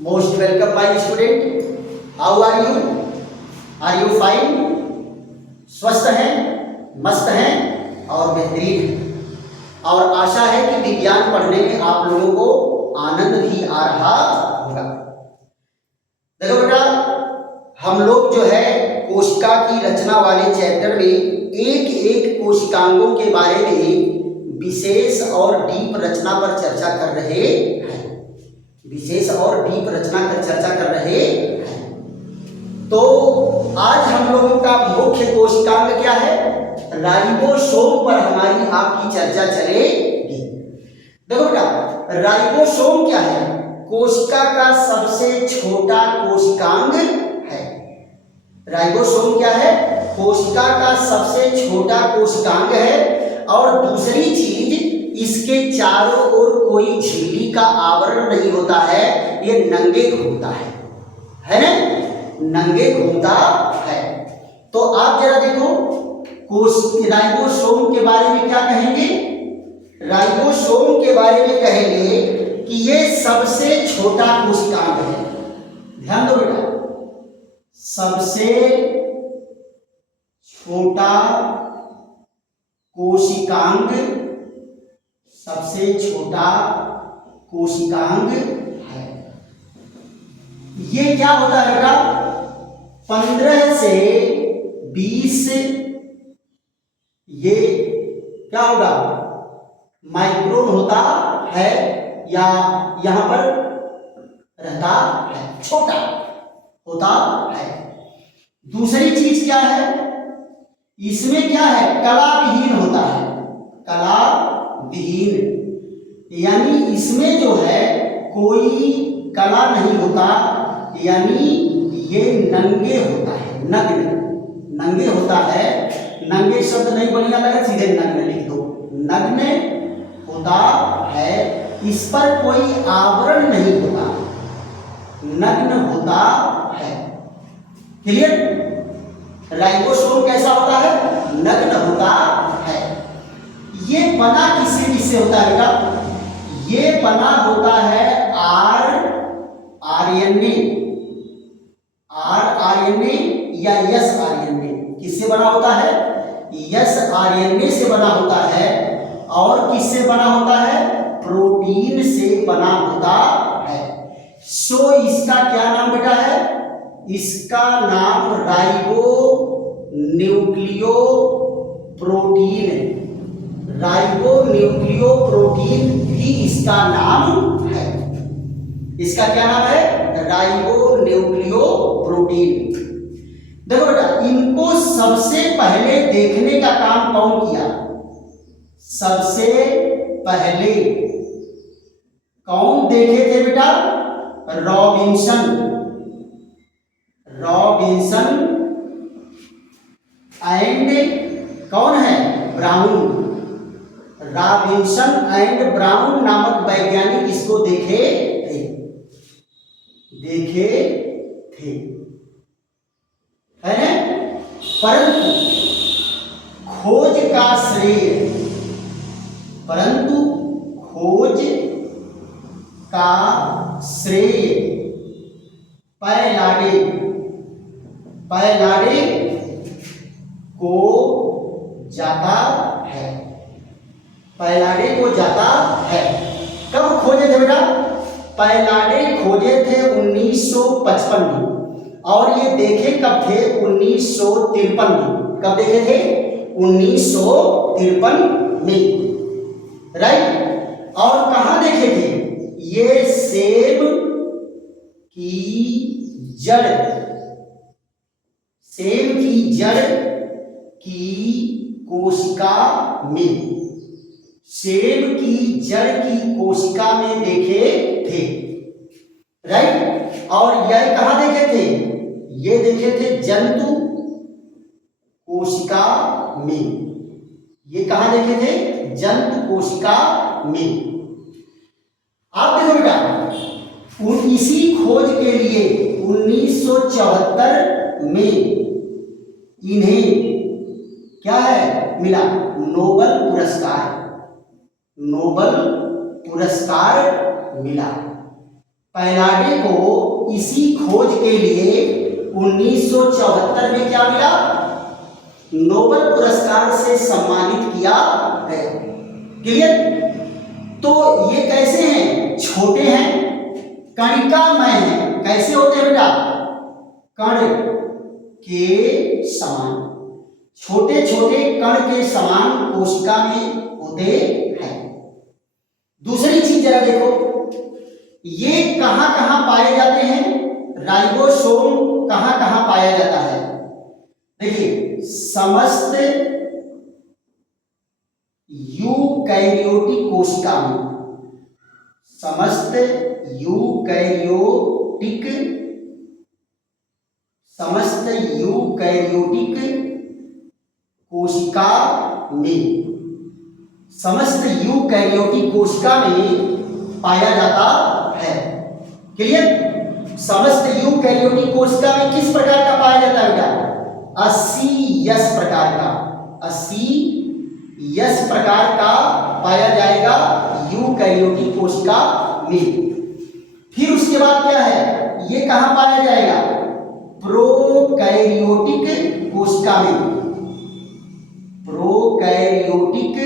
Most welcome my student. How are you? Are you fine? स्वस्थ हैं, मस्त हैं और बेहतरीन हैं। और आशा है कि विज्ञान पढ़ने में आप लोगों को आनंद भी आ रहा होगा। देखो बेटा, हम लोग जो है कोशिका की रचना वाले चैप्टर में एक एक कोशिकांगों के बारे में विशेष और डीप रचना पर चर्चा कर रहे हैं। विशेष और डीप रचना पर चर्चा कर रहे हैं। तो आज हम लोगों का मुख्य कोशिकांग क्या है? राइबोसोम पर हमारी आपकी चर्चा चलेगी। देखो बेटा, राइबोसोम क्या है? कोशिका का सबसे छोटा कोशिकांग है। राइबोसोम क्या है? कोशिका का सबसे छोटा कोशिकांग है। और दूसरी चीज, इसके चारों ओर कोई झिल्ली का आवरण नहीं होता है, ये नंगे घूमता है ना? नंगे घूमता है। तो आप जरा देखो, राइबोसोम के बारे में क्या कहेंगे? राइबोसोम के बारे में कहेंगे कि ये सबसे छोटा कोशिकांग है। ध्यान दो बेटा, सबसे छोटा कोशिकांग, सबसे छोटा कोशिकांग है। ये क्या होता है बेटा? 15 से 20 ये क्या होगा? माइक्रोन होता है, या यहां पर रहता है, छोटा होता है। दूसरी चीज क्या है? इसमें क्या है? कला विहीन होता है। कला विहीन यानी इसमें जो है कोई कला नहीं होता, यानी ये नंगे होता है, नग्न। नंगे होता है। नंगे शब्द नहीं बढ़िया लगे, सीधे नग्न लिख दो। नग्न होता है, इस पर कोई आवरण नहीं होता, नग्न होता है। क्लियर? राइबोसोम कैसा होता है? नग्न होता है। ये बना किससे होता है बेटा? ये बना होता है आरएनए, आरएनए या एस आरएनए। किससे बना होता है? एस आरएनए से बना होता है। और किससे बना होता है? प्रोटीन से बना होता है। सो इसका क्या नाम बेटा है? इसका नाम ribo nucleo protein, ribo nucleo protein भी इसका नाम है। इसका क्या नाम है? Ribo nucleo protein. देखो बेटा, इनको सबसे पहले देखने का काम कौन किया? सबसे पहले कौन देखे थे बेटा? रॉबिन्सन। रॉबिन्सन एंड कौन है? ब्राउन। रॉबिन्सन एंड ब्राउन नामक वैज्ञानिक इसको देखे थे, देखे थे, है ना? परंतु खोज का श्रेय, परंतु खोज का श्रेय पैलाडे, पैलाडे को जाता है। पैलाडे को जाता है। कब खोजे थे बेटा? पैलाडे खोजे थे 1955 में। और ये देखे कब थे? 1953 में। कब देखे थे? 1953 में, राइट? और कहां देखे थे? ये सेब की जड़, सेब की जड़ की कोशिका में, सेब की जड़ की कोशिका में देखे थे, राइट? और यह कहां देखे थे? ये देखे थे जंतु कोशिका में। ये कहां देखे थे? जंतु कोशिका में। आप देखो बेटा, इसी खोज के लिए 1974 में इन्हें क्या है मिला? नोबेल पुरस्कार। नोबेल पुरस्कार मिला। पैलाडे को इसी खोज के लिए 1974 में क्या मिला? नोबेल पुरस्कार से सम्मानित किया गया। क्लियर? तो ये कैसे हैं? छोटे हैं, कणिकामय हैं। कैसे होते हैं बेटा? कण के समान, छोटे छोटे कण के समान कोशिका में होते हैं। दूसरी चीज जरा देखो, ये कहां कहां पाए जाते हैं? राइबोसोम कहां कहां पाया जाता है? देखिए, समस्त यूकैरियोटिक कोशिका में, समस्त यूकैरियोटिक कोशिका में, समस्त यूकैरियोटिक कोशिका में पाया जाता है। क्लियर? समस्त यूकैरियोटिक कोशिका में किस प्रकार का पाया जाता है बेटा? 80S प्रकार का, 80S प्रकार का पाया जाएगा यूकैरियोटिक कोशिका में। फिर उसके बाद क्या है? ये कहां पाया जाएगा? प्रोकैरियोटिक कोशिका में, प्रोकैरियोटिक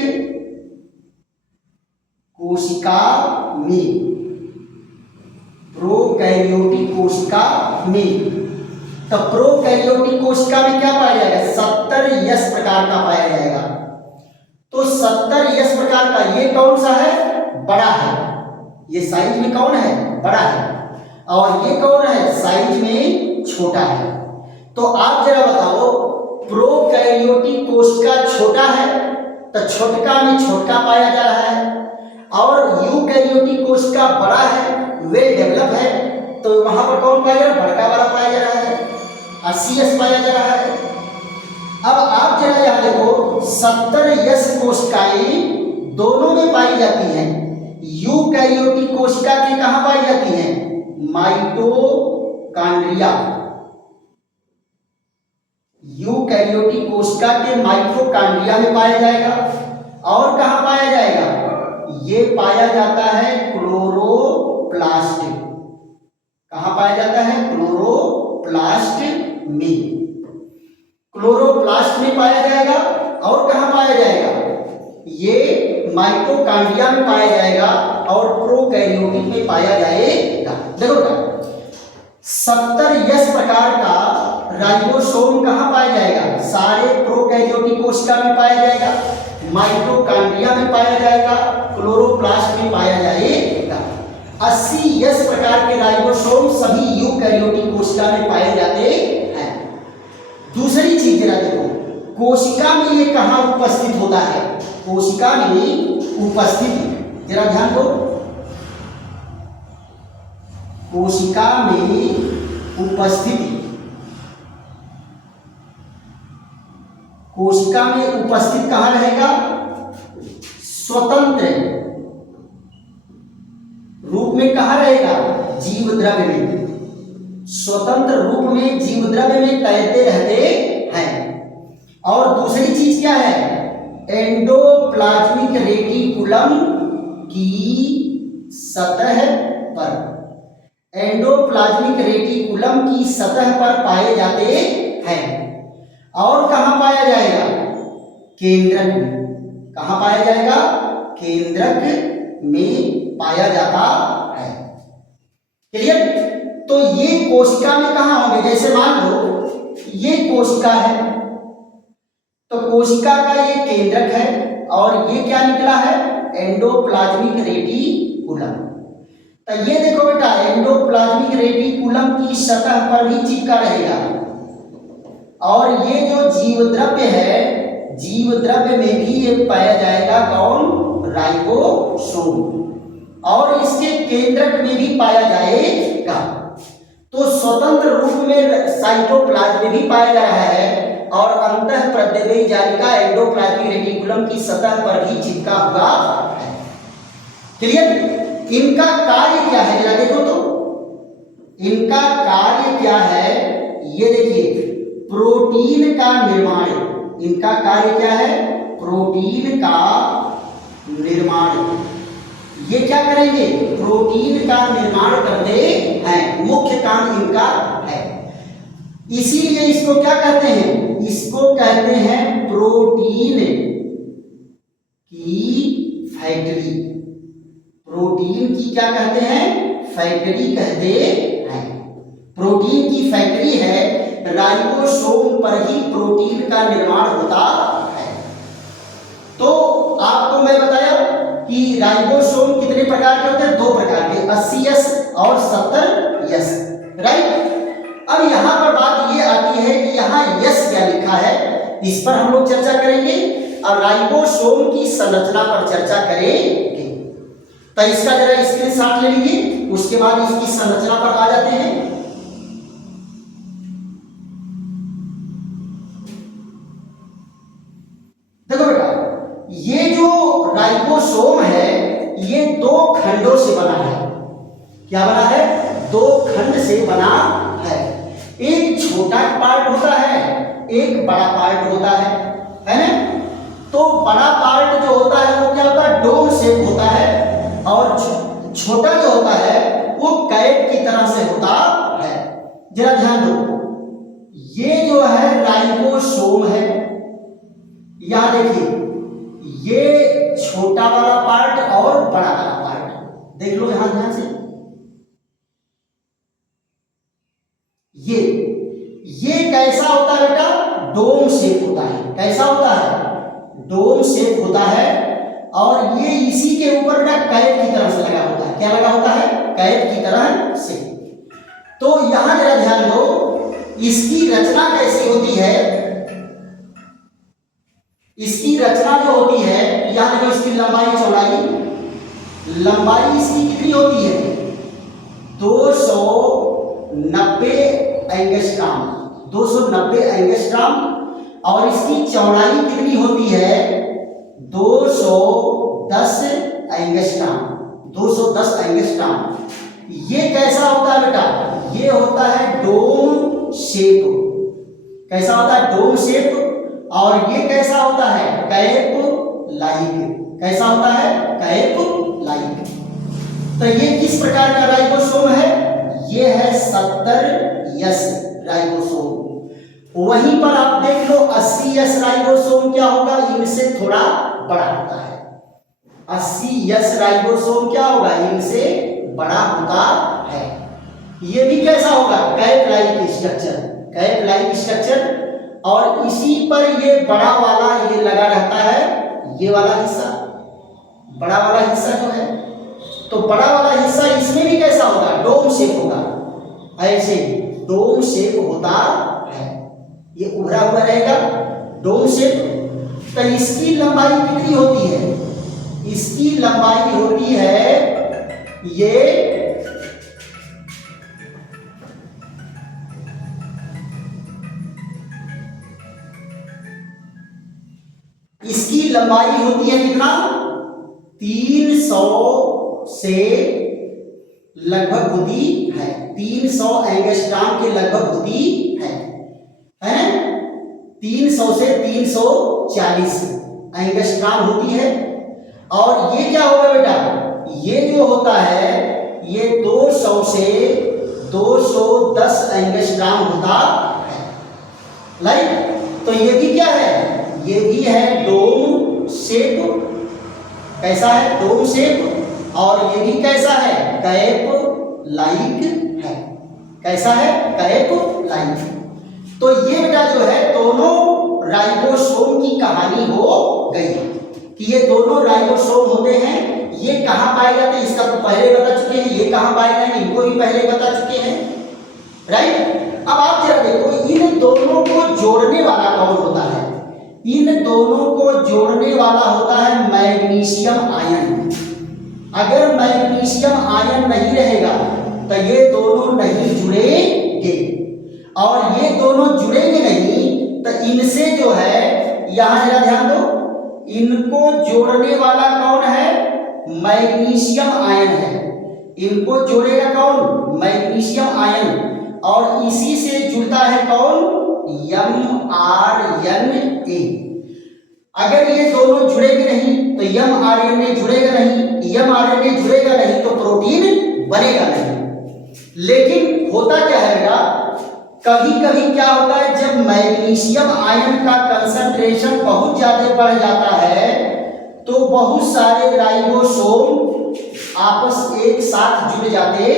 कोशिका में, प्रोकैरियोटिक कोशिका में। तो प्रोकैरियोटिक कोशिका में क्या पाया जाएगा? 70S प्रकार का पाया जाएगा। तो 70S प्रकार का ये कौन सा है? बड़ा है। ये साइज में कौन है? बड़ा है। और ये कौन है? साइज में छोटा है। तो आप जरा बताओ, प्रोकैरियोटिक कोशिका छोटा है तो छोटका में छोटका पाया जा रहा है, और यूकैरियोटिक कोशिका बड़ा है, वेल डेवलप है, तो वहां पर कौन पाया जा रहा है? बड़का वाला पाया जा रहा है, 80S पाया जा रहा है। अब आप जरा यहां देखो, 70S कोशिकाएं दोनों में पाई जाती हैं। यूकैरियोटिक कोशिका की कहां पाई जाती हैं? माइटोकॉन्ड्रिया, यूकैरियोटिक कोशिका के माइटोकॉन्ड्रिया में पाया जाएगा। और कहां पाया जाएगा? ये पाया जाता है क्लोरोप्लास्ट। कहां पाया जाता है? क्लोरोप्लास्ट में, क्लोरोप्लास्ट में पाया जाएगा। और कहां पाया जाएगा? ये माइटोकॉन्ड्रिया में पाया जाएगा और प्रोकैरियोटिक में पाया जाएगा। देखो, 70S प्रकार का राइबोसोम कहां पाया जाएगा? सारे प्रोकैरियोटिक कोशिका में पाया जाएगा, माइटोकॉन्ड्रिया में पाया जाएगा, क्लोरोप्लास्ट में पाया जाएगा। 80S प्रकार के राइबोसोम सभी यूकैरियोटिक कोशिका में पाए जाते हैं। दूसरी चीज जरा देखो, कोशिका में ये कहां उपस्थित होता है? कोशिका में उपस्थित, जरा ध्यान दो, कोशिका में उपस्थिति, कोशिका में उपस्थित कहां रहेगा? स्वतंत्र रूप में कहां रहेगा? जीव द्रव्य में, स्वतंत्र रूप में जीव द्रव्य में तैरते रहते हैं। और दूसरी चीज क्या है? एंडोप्लाज्मिक रेटिकुलम की सतह पर, एंडोप्लाज्मिक रेटिकुलम की सतह पर पाए जाते हैं। और कहां पाया जाएगा? केंद्रक में। कहां पाया जाएगा? केंद्रक में पाया जाता है। क्लियर? तो ये कोशिका में कहां होंगे? जैसे मान लो ये कोशिका है, तो कोशिका का ये केंद्रक है और ये क्या निकला है? Endoplasmic reticulum. तो ये देखो बेटा, एंडोप्लाज्मिक रेटिकुलम की सतह पर ही चिपका रहेगा। और ये जो जीव द्रव्य है, जीव द्रव्य में भी ये पाया जाएगा कौन? राइबोसोम। और इसके केंद्रक में भी पाया जाएगा। तो स्वतंत्र रूप में साइटोप्लाज्म में भी पाया जा रहा है और अंतः प्रद्युम्न जालिका एंडोप्लाज्मिक रेटिकुलम की सतह पर भी चिपका हुआ है। क्लियर? इनका कार्य क्या है? जरा देखो तो, इनका कार्य क्या है? ये देखिए, प्रोटीन का निर्माण। इनका कार्य क्या है? प्रोटीन का निर्माण। ये क्या करेंगे, प्रोटीन का निर्माण करते हैं, मुख्य काम इनका है। इसीलिए इसको क्या कहते हैं, इसको कहते हैं प्रोटीन की फैक्ट्री। प्रोटीन की क्या कहते हैं, फैक्ट्री कहते हैं। प्रोटीन की फैक्ट्री है, राइबोसोम पर ही प्रोटीन का निर्माण होता है। तो आपको मैं बताया कि राइबोसोम कितने प्रकार के होते हैं, 2 प्रकार के, 80S और 70S, राइट। अब यहां पर बात ये आती है कि यहां यस क्या लिखा है, इस पर हम लोग चर्चा करेंगे और राइबोसोम की संरचना पर चर्चा करेंगे। तो इसका जरा स्क्रीनशॉट ले लीजिए, उसके बाद इसकी संरचना पर आ जाते हैं। देखो बेटा, ये जो राइबोसोम है ये 2 खंडों से बना है। क्या बना है, 2 खंड से बना है। एक छोटा पार्ट होता है, एक बड़ा पार्ट होता है ना। तो बड़ा पार्ट जो होता है वो क्या होता है, डोम शेप होता है, और छोटा जो होता है वो कैप की तरह से होता है। जरा ध्यान दो, ये जो है राइबोसोम है, यहां देखिए, ये छोटा वाला पार्ट और बड़ा वाला पार्ट देख लो यहां ध्यान से। ये कैसा होता है बेटा, डोम शेप होता है। कैसा होता है, डोम शेप होता है, और ये इसी के ऊपर ना कैप की तरह से लगा होता है। क्या लगा होता है, कैप की तरह से। तो यहां जरा ध्यान दो, इसकी रचना कैसी होती है। इसकी रचना जो होती है, यहां देखो, इसकी लंबाई चौड़ाई, लंबाई इसकी कितनी होती है, 290 एंगस्ट्रॉम, 290 एंगस्ट्रॉम, और इसकी चौड़ाई कितनी होती है, 210 एंगस्ट्रॉम, 210 एंगस्ट्रॉम। ये कैसा होता है बेटा, ये होता है डोम शेप। कैसा होता है, डोम शेप। और ये कैसा होता है, कैप लाइक। कैसा होता है, कैप लाइक। तो ये किस प्रकार का राइबोसोम है, ये है 70S राइबोसोम। वहीं पर आप देख लो 80S राइबोसोम क्या होगा, इनसे थोड़ा बड़ा होता है। 80S राइबोसोम क्या होगा, इनसे बड़ा होता है। ये भी कैसा होगा, cap like structure, cap like structure. और इसी पर ये बड़ा वाला ये लगा रहता है, ये वाला हिस्सा, बड़ा वाला हिस्सा जो है। तो बड़ा वाला हिस्सा इसमें भी कैसा होगा, डोम शेप होगा। ऐसे डोम शेप होता है, ये उभरा हुआ रहेगा, डोम शेप। तो इसकी लंबाई कितनी होती है, इसकी लंबाई होती है ये इसकी लंबाई होती है कितना, 300 से लगभग होती है, 300 एंगस्ट्रॉम के लगभग होती है 300 से 340 एंगस्ट्रॉम होती है। और ये क्या होगा बेटा, ये जो होता है ये 200 से 210 एंगस्ट्रॉम होता है, राइट। तो ये भी क्या है, ये भी है डोम शेप। कैसा है, डोम शेप। और ये भी कैसा है, कैप लाइक है। कैसा है, कैप लाइक। तो ये बेटा जो है दोनों राइबोसोम की कहानी हो गई कि ये दोनों राइबोसोम होते हैं। ये कहां पाए जाते हैं, इसका तो पहले बता चुके हैं, ये कहां पाए जाएंगे इनको भी पहले बता चुके हैं, राइट। अब आप जरा देखो, इन दोनों को जोड़ने वाला कौन होता है, इन दोनों को जोड़ने वाला होता है मैग्नीशियम आयन। अगर मैग्नीशियम आयन नहीं रहेगा तो ये दोनों नहीं जुड़ेंगे, और ये दोनों जुड़ेंगे नहीं तो इनसे जो है, यहां जरा ध्यान दो, इनको जोड़ने वाला कौन है, मैग्नीशियम आयन है। इनको जोड़ेगा कौन, मैग्नीशियम आयन। और इसी से जुड़ता है कौन, mRNA। अगर ये दोनों जुड़ेंगे नहीं तो mRNA जुड़ेगा नहीं, mRNA जुड़ेगा नहीं तो प्रोटीन बनेगा नहीं। लेकिन होता क्या है बेटा, कभी कभी क्या होता है, जब मैग्नीशियम आयन का कंसंट्रेशन बहुत ज्यादा बढ़ जाता है तो बहुत सारे राइबोसोम आपस एक साथ जुड़ जाते हैं।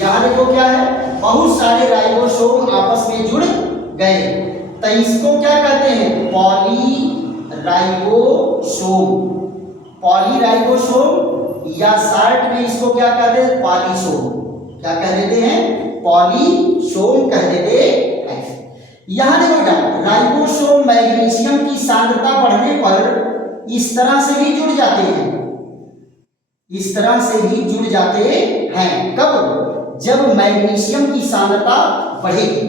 यहाँ देखो क्या है, बहुत सारे राइबोसोम आपस में जुड़ गए तो इसको क्या कहते हैं, पॉलीराइबोसोम। पॉलीराइबोसोम या शॉर्ट में इसको क्या कहते हैं, पॉलीसोम। क्या कह देते हैं, पॉलीसोम कह देते हैं। यहाँ देखो बेटा, राइबोसोम मैग्नीशियम की सांद्रता बढ़ने पर इस तरह से भी जुड़ जाते हैं, इस तरह से भी जुड़ जाते हैं। कब, जब मैग्नीशियम की सांद्रता बढ़ेगी।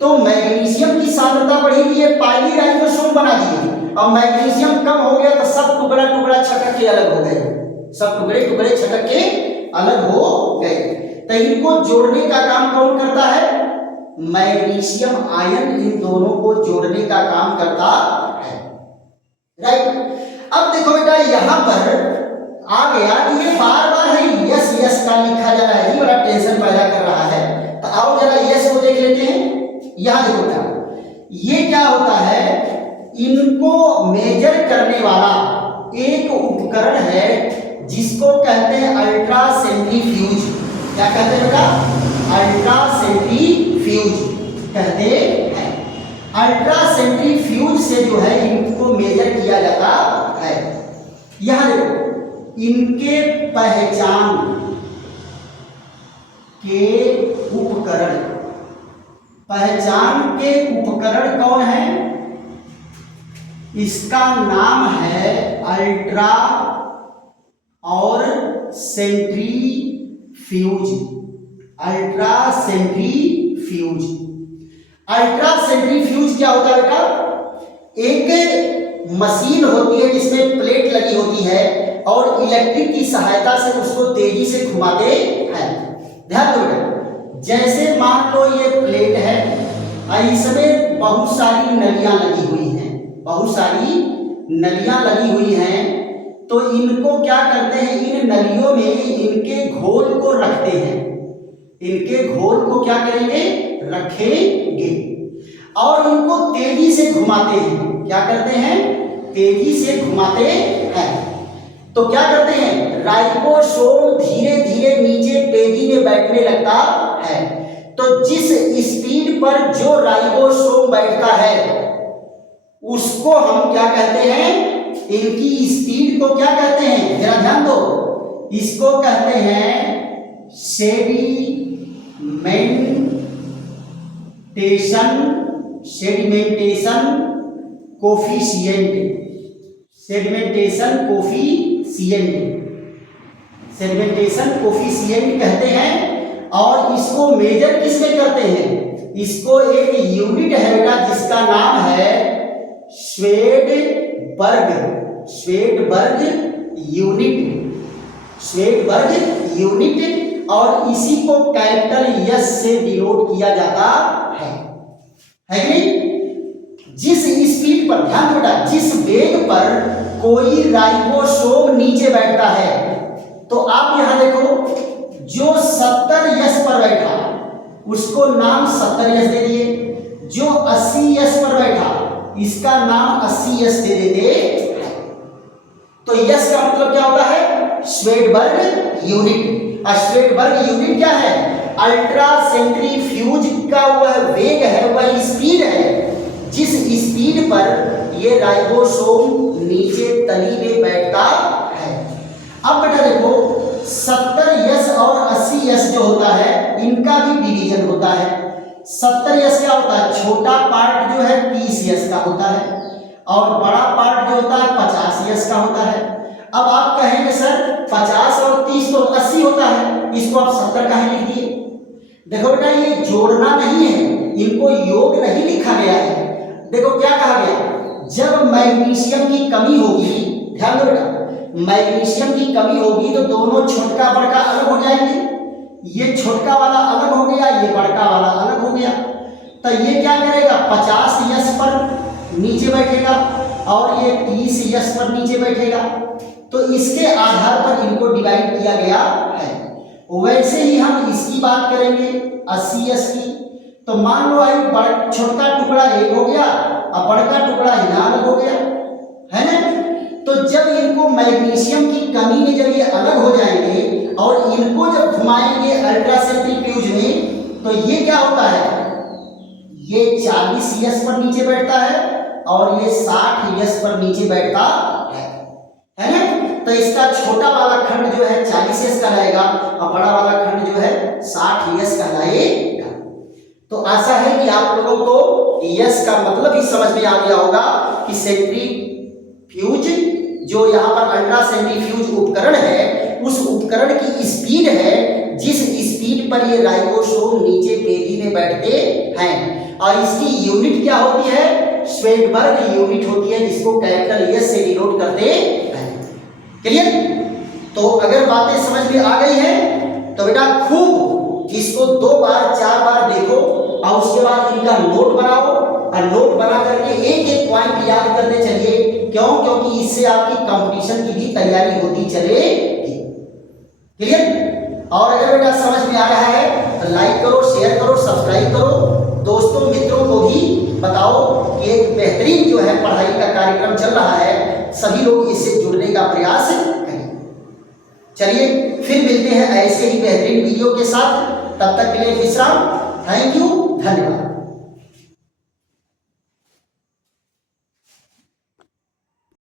तो मैग्नीशियम की सांद्रता बढ़ेगी, ये पॉलीराइबोसोम बना दिए। अब मैग्नीशियम कम हो गया तो सब टुकड़ा टुकड़ा छटक के अलग हो गए, सब टुकड़े टुकड़े छटक के अलग हो गए। तो इनको जोड़ने का काम कौन करता है, मैग्नीशियम आयन इन दोनों को जोड़ने का काम करता है। राइट। अब देखो बेटा यहाँ पर आ गया कि ये बार बार है यस यस का लिखा जा रहा है, ये बड़ा टेंशन पैदा कर रहा है। तो आओ जरा यस को देख लेते हैं। यहाँ देखो बेटा, ये क्या होता है, इनको मेजर करने वाला एक उपकरण है जिसको कहते हैं अल्ट्रासेंट्रीफ्यूज। क्या कहते हैं बेटा, अल्ट्रासेंट्रीफ्यूज कहते हैं। अल्ट्रासेंट्रीफ्यूज से जो है इनको मेजर किया जाता है। यहाँ देखो, इनके पहचान के उपकरण, पहचान के उपकरण कौन है, इसका नाम है अल्ट्रा और सेंट्रीफ्यूज। अल्ट्रासेंट्रीफ्यूज, अल्ट्रासेंट्रीफ्यूज क्या होता है बेटा, एक मशीन होती है जिसमें प्लेट लगी होती है और इलेक्ट्रिक की सहायता से उसको तेजी से घुमाते हैं। ध्यान दो बेटा, जैसे मान लो ये प्लेट है, इसमें बहुत सारी नलियां लगी हुई हैं, बहुत सारी नलियां लगी हुई हैं। तो इनको क्या करते हैं, इन नलियों में इनके घोल को रखते हैं, इनके घोल को क्या करेंगे, रखेंगे और इनको तेजी से घुमाते हैं। क्या करते हैं, तेजी से घुमाते हैं। तो क्या करते हैं, राइबोसोम धीरे धीरे नीचे पेजी में बैठने लगता है। तो जिस स्पीड पर जो राइबोसोम बैठता है उसको हम क्या कहते हैं, इनकी स्पीड को क्या कहते हैं, जरा ध्यान दो, इसको कहते हैं सेडिमेंटेशन कोफिशिएंट। सेडिमेंटेशन कोफिशिएंट कहते हैं। और इसको मेजर किस में करते हैं, इसको एक यूनिट है बेटा जिसका नाम है श्वेडबर्ग यूनिट और इसी को कैपिटल एस से डिनोट किया जाता है कि नहीं। जिस स्पीड पर, ध्यान बेटा, जिस वेग पर कोई राइबोसोम नीचे बैठता है, तो आप यहां देखो, जो 70 यस पर बैठा उसको नाम 70 यस दे दिए, जो 80 यस पर बैठा इसका नाम 80 यस दे देते। तो यस का मतलब क्या होता है, श्वेडबर्ग यूनिट। और श्वेडबर्ग यूनिट क्या है, अल्ट्रासेंट्रीफ्यूज का वह वेग है, वह स्पीड है जिस स्पीड पर ये राइबोसोम नीचे तली में बैठता है। अब बेटा देखो, 70 यस और 80 यस जो होता है इनका भी डिवीजन होता है। 70 यस क्या होता है, छोटा पार्ट जो है 30 यस का होता है और बड़ा पार्ट जो होता है 50 यस का होता है। अब आप कहेंगे सर 50 और 30 तो 80 होता है, इसको आप 70 काहे लिख दिए। देखो बेटा, ये जोड़ना नहीं है, इनको योग नहीं लिखा गया है। देखो क्या कहा गया, जब मैग्नीशियम की कमी होगी, ध्यान दो बेटा, मैग्नीशियम की कमी होगी तो दोनों छोटका बड़का अलग हो जाएंगे। ये छोटका वाला अलग हो गया, ये बड़का वाला अलग हो गया। तो ये क्या करेगा, 50 यस पर नीचे बैठेगा और ये 30 यस पर नीचे बैठेगा। तो इसके आधार पर इनको डिवाइड किया गया है। वैसे ही हम इसकी बात करेंगे 80s की, तो मान लो भाई छोटा टुकड़ा एक हो गया और बड़का टुकड़ा अलग हो गया, है ना। तो जब इनको मैग्नीशियम की कमी में जब ये अलग हो जाएंगे और इनको जब घुमाएंगे अल्ट्रासेंट्रीफ्यूज में, तो ये क्या होता है, ये 40s पर नीचे बैठता है और ये 60s पर नीचे बैठता है ना। तो इसका छोटा वाला खंड जो है 40s कहलाएगा और बड़ा वाला खंड जो है 60s कहलाएगा। तो आशा है कि आप लोगों को यस का मतलब ही समझ में आ गया होगा कि सेंट्रीफ्यूज जो यहाँ पर अल्ट्रासेंट्रीफ्यूज उपकरण है, उस उपकरण की स्पीड है जिस स्पीड पर ये राइबोसोम नीचे पेजी में बैठते हैं, और इसकी यूनिट क्या होती है, श्वेडबर्ग यूनिट होती है, जिसको कैपिटल एस से डिनोट करते हैं। क्लियर। तो अगर बातें समझ में आ गई हैं तो बेटा खूब इसको 2 बार 4 बार देखो और उसके बाद इनका नोट बनाओ और नोट बना करके एक एक पॉइंट याद करते चलिए। क्यों? क्योंकि इससे आपकी कंपटीशन की भी तैयारी होती चलेगी। क्लियर। और अगर बेटा समझ में आ रहा है तो लाइक करो, शेयर करो, सब्सक्राइब करो, दोस्तों मित्रों को भी बताओ कि एक बेहतरीन जो है पढ़ाई का कार्यक्रम चल रहा है, सभी लोग इससे जुड़ने का प्रयास करें। चलिए फिर मिलते हैं ऐसे ही बेहतरीन वीडियो के साथ, तब तक के लिए विश्राम। थैंक यू, धन्यवाद।